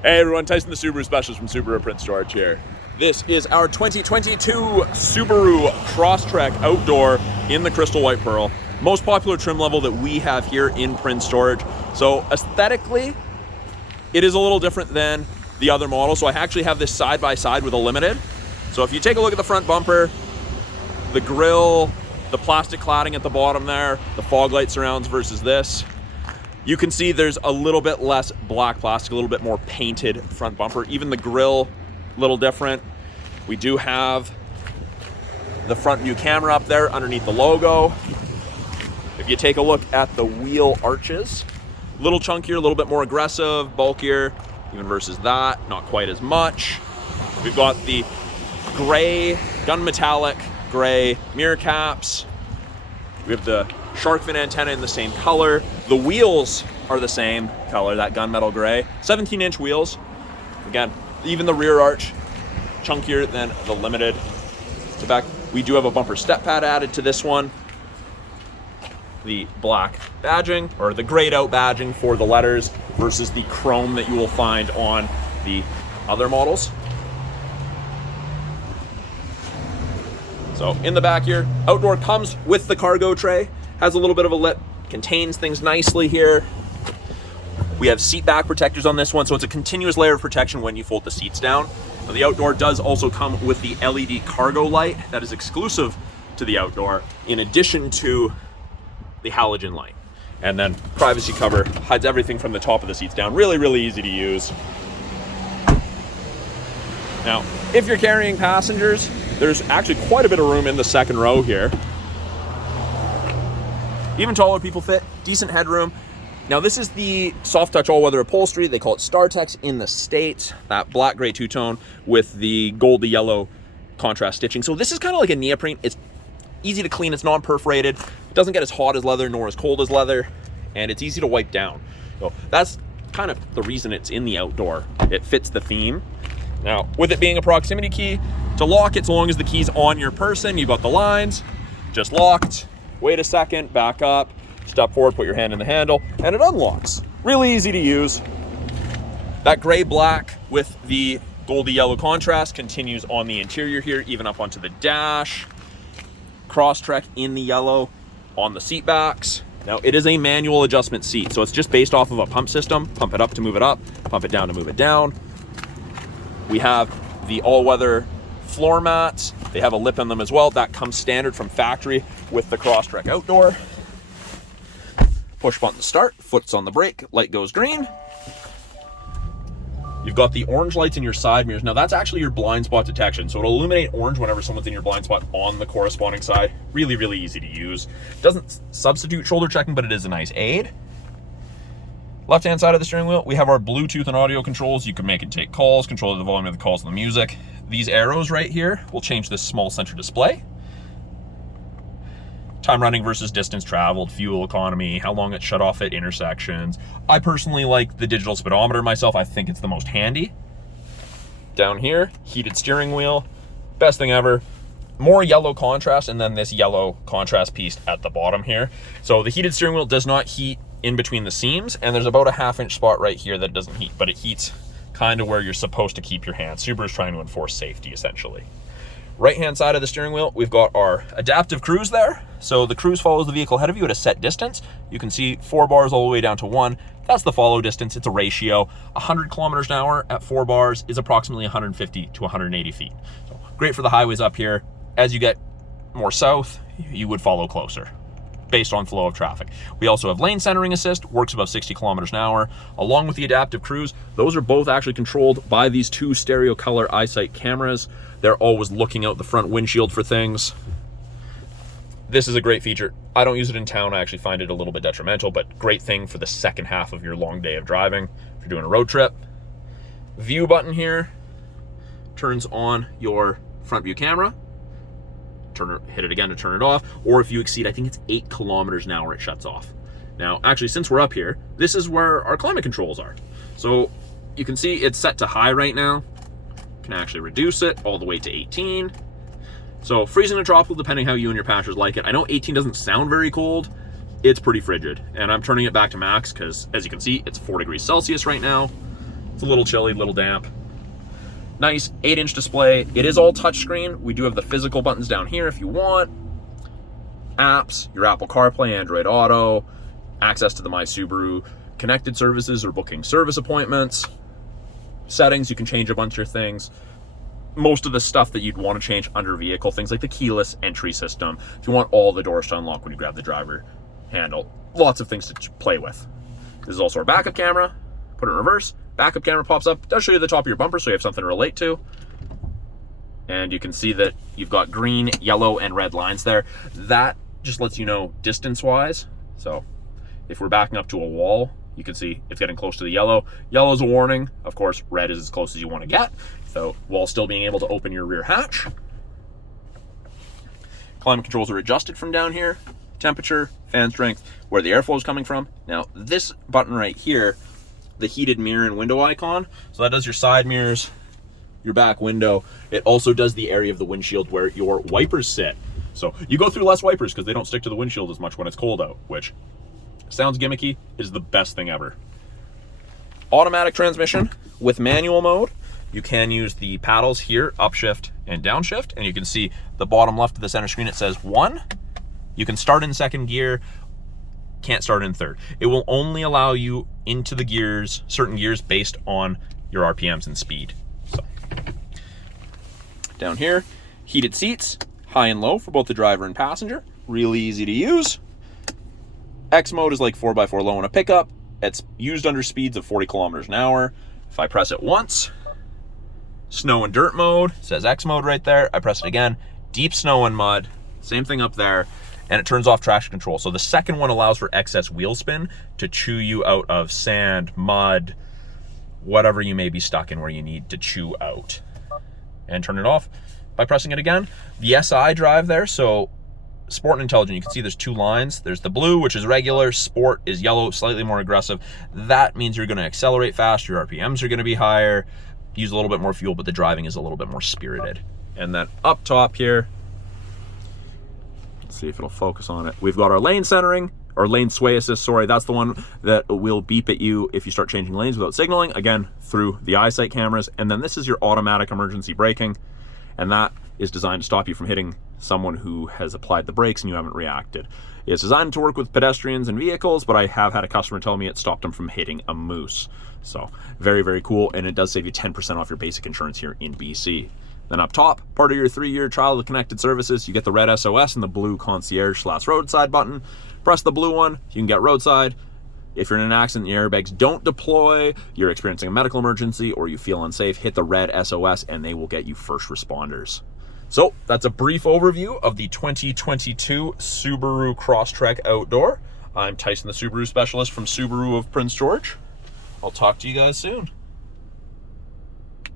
Hey everyone, Tyson the Subaru Specialist from Subaru Print Storage here. This is our 2022 Subaru Crosstrek Outdoor in the Crystal White Pearl. Most popular trim level that we have here in Print Storage. So aesthetically, it is a little different than the other model. So I actually have this side by side with a Limited. So if you take a look at the front bumper, the grille, the plastic cladding at the bottom there, the fog light surrounds versus this, you can see there's a little bit less black plastic, a little bit more painted front bumper. Even the grille, a little different. We do have the front view camera up there underneath the logo. If you take a look at the wheel arches, a little chunkier, a little bit more aggressive, bulkier, even versus that, not quite as much. We've got the gray, gun metallic gray mirror caps. We have the shark fin antenna in the same color. The wheels are the same color, that gunmetal gray. 17-inch wheels. Again, even the rear arch, chunkier than the Limited. To back, we do have a bumper step pad added to this one. The black badging, or the grayed out badging for the letters versus the chrome that you will find on the other models. So in the back here, outdoor comes with the cargo tray. Has a little bit of a lip, contains things nicely here. We have seat back protectors on this one, so it's a continuous layer of protection when you fold the seats down. Now, the outdoor does also come with the LED cargo light that is exclusive to the outdoor, in addition to the halogen light. And then privacy cover hides everything from the top of the seats down. Really, really easy to use. Now, if you're carrying passengers, there's actually quite a bit of room in the second row here. Even taller people fit, decent headroom. Now this is the soft touch all-weather upholstery. They call it StarTex in the States. That black gray two-tone with the goldy yellow contrast stitching. So this is kind of like a neoprene. It's easy to clean, it's non-perforated. It doesn't get as hot as leather nor as cold as leather, and it's easy to wipe down. So that's kind of the reason it's in the outdoor. It fits the theme. Now, with it being a proximity key, to lock it, so long as the key's on your person, you've got the lines, just locked. Wait a second, back up, step forward, put your hand in the handle, and it unlocks. Really easy to use. That gray black with the goldy yellow contrast continues on the interior here, even up onto the dash. Crosstrek in the yellow on the seat backs. Now it is a manual adjustment seat, so it's just based off of a pump system. Pump it up to move it up, pump it down to move it down. We have the all-weather floor mats. They have a lip in them as well. That comes standard from factory with the Crosstrek Outdoor. Push button to start, foot's on the brake, light goes green. You've got the orange lights in your side mirrors. Now that's actually your blind spot detection. So it'll illuminate orange whenever someone's in your blind spot on the corresponding side. Really, really easy to use. Doesn't substitute shoulder checking, but it is a nice aid. Left-hand side of the steering wheel, we have our Bluetooth and audio controls. You can make and take calls, control the volume of the calls and the music. These arrows right here will change this small center display. Time running versus distance traveled, fuel economy, how long it's shut off at intersections. I personally like the digital speedometer myself. I think it's the most handy. Down here, heated steering wheel. Best thing ever. More yellow contrast, and then this yellow contrast piece at the bottom here. So the heated steering wheel does not heat in between the seams, and there's about a ½ inch spot right here that doesn't heat, but it heats kind of where you're supposed to keep your hands. Subaru's trying to enforce safety, essentially. Right-hand side of the steering wheel, we've got our adaptive cruise there. So the cruise follows the vehicle ahead of you at a set distance. You can see 4 bars all the way down to 1. That's the follow distance. It's a ratio. 100 kilometers an hour at 4 bars is approximately 150 to 180 feet. So great for the highways up here. As you get more south, you would follow closer based on flow of traffic. We also have lane centering assist, works above 60 kilometers an hour, along with the adaptive cruise. Those are both actually controlled by these 2 stereo color eyesight cameras. They're always looking out the front windshield for things. This is a great feature. I don't use it in town. I actually find it a little bit detrimental, but great thing for the second half of your long day of driving if you're doing a road trip. View button here turns on your front view camera. Hit it again to turn it off, or if you exceed, I think it's 8 kilometers an hour, it shuts off. Now, actually, since we're up here, this is where our climate controls are. So you can see it's set to high right now. You can actually reduce it all the way to 18. So freezing to tropical, depending how you and your passengers like it. I know 18 doesn't sound very cold. It's pretty frigid, and I'm turning it back to max because, as you can see, it's 4 degrees Celsius right now. It's a little chilly, a little damp. Nice 8-inch display. It is all touchscreen. We do have the physical buttons down here if you want. Apps, your Apple CarPlay, Android Auto, access to the My Subaru connected services or booking service appointments. Settings, you can change a bunch of things. Most of the stuff that you'd want to change under vehicle, things like the keyless entry system. If you want all the doors to unlock when you grab the driver handle, lots of things to play with. This is also our backup camera. Put it in reverse. Backup camera pops up. It does show you the top of your bumper, so you have something to relate to. And you can see that you've got green, yellow, and red lines there. That just lets you know distance-wise. So if we're backing up to a wall, you can see it's getting close to the yellow. Yellow is a warning. Of course, red is as close as you want to get. So while still being able to open your rear hatch. Climate controls are adjusted from down here. Temperature, fan strength, where the airflow is coming from. Now this button right here, the heated mirror and window icon, so that does your side mirrors, your back window. It also does the area of the windshield where your wipers sit. So you go through less wipers because they don't stick to the windshield as much when it's cold out, which sounds gimmicky, is the best thing ever. Automatic transmission with manual mode. You can use the paddles here, upshift and downshift, and you can see the bottom left of the center screen, it says 1. You can start in second gear, can't start in third. It will only allow you into the gears, certain gears, based on your RPMs and speed. So down here, heated seats, high and low for both the driver and passenger. Really easy to use. X mode is like 4x4 low in a pickup. It's used under speeds of 40 kilometers an hour. If I press it once, snow and dirt mode, it says X mode right there. I press it again, deep snow and mud, same thing up there. And it turns off traction control. So the second one allows for excess wheel spin to chew you out of sand, mud, whatever you may be stuck in where you need to chew out. And turn it off by pressing it again. The SI drive there, so Sport and Intelligent, you can see there's 2 lines. There's the blue, which is regular. Sport is yellow, slightly more aggressive. That means you're gonna accelerate faster, your RPMs are gonna be higher, use a little bit more fuel, but the driving is a little bit more spirited. And then up top here, see if it'll focus on it. We've got our lane centering, or lane sway assist, sorry. That's the one that will beep at you if you start changing lanes without signaling, again, through the eyesight cameras. And then this is your automatic emergency braking, and that is designed to stop you from hitting someone who has applied the brakes and you haven't reacted. It's designed to work with pedestrians and vehicles, but I have had a customer tell me it stopped them from hitting a moose. So very, very cool, and it does save you 10% off your basic insurance here in BC. Then up top, part of your 3-year trial of the connected services, you get the red SOS and the blue concierge/roadside button. Press the blue one, you can get roadside. If you're in an accident, your airbags don't deploy, you're experiencing a medical emergency, or you feel unsafe, hit the red SOS and they will get you first responders. So that's a brief overview of the 2022 Subaru Crosstrek Outdoor. I'm Tyson, the Subaru specialist from Subaru of Prince George. I'll talk to you guys soon.